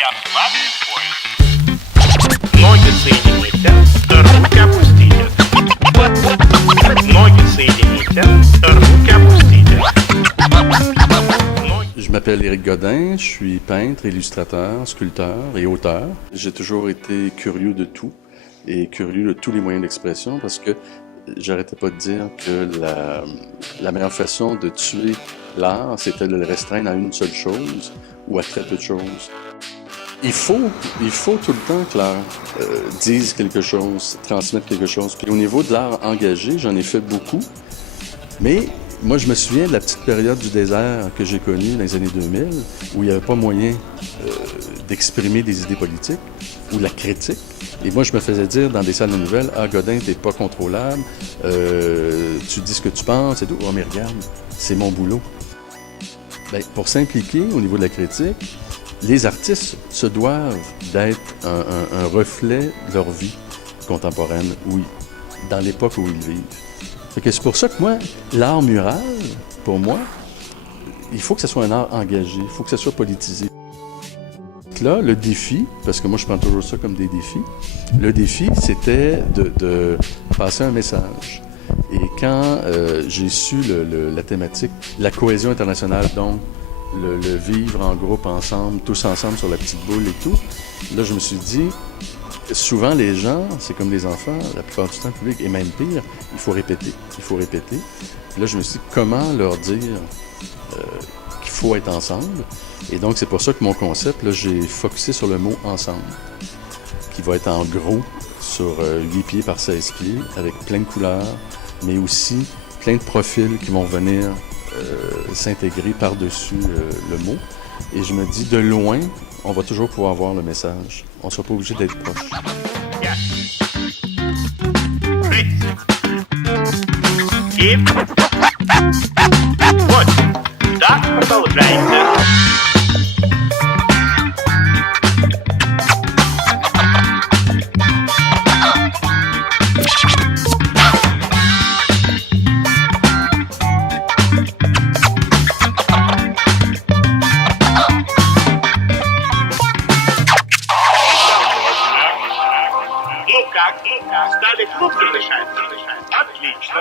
и ослабит пояс. Ноги соедините, руки опустите. Ноги соедините, руки опустите. Je m'appelle Éric Godin, je suis peintre, illustrateur, sculpteur et auteur. J'ai toujours été curieux de tout et curieux de tous les moyens d'expression parce que j'arrêtais pas de dire que la meilleure façon de tuer l'art, c'était de le restreindre à une seule chose ou à très peu de choses. Il faut tout le temps que l'art dise quelque chose, transmette quelque chose. Puis au niveau de l'art engagé, j'en ai fait beaucoup, mais moi, je me souviens de la petite période du désert que j'ai connue dans les années 2000, où il n'y avait pas moyen d'exprimer des idées politiques ou la critique. Et moi, je me faisais dire dans des salles de nouvelles, « Ah, Godin, t'es pas contrôlable, tu dis ce que tu penses et tout. » Oh, mais regarde, c'est mon boulot. Bien, pour s'impliquer au niveau de la critique, les artistes se doivent d'être un reflet de leur vie contemporaine, oui, dans l'époque où ils vivent. C'est pour ça que moi, l'art mural, pour moi, il faut que ce soit un art engagé, il faut que ce soit politisé. Là, le défi, parce que moi je prends toujours ça comme des défis, le défi c'était de passer un message. Et quand j'ai su la thématique, la cohésion internationale, donc le vivre en groupe ensemble, tous ensemble sur la petite boule et tout, là je me suis dit, souvent les gens, c'est comme les enfants, la plupart du temps public, et même pire, il faut répéter. Puis là je me suis dit, comment leur dire qu'il faut être ensemble? Et donc c'est pour ça que mon concept, là, j'ai focusé sur le mot « ensemble », qui va être en gros sur 8 pieds par 16 pieds, avec plein de couleurs, mais aussi plein de profils qui vont venir s'intégrer par-dessus le mot. Et je me dis, de loin, on va toujours pouvoir voir le message. On ne sera pas obligé d'être proche. Yes. Chris. Keep. Вот. Так продолжайте. Ну как? Стали крупно дышать? Отлично.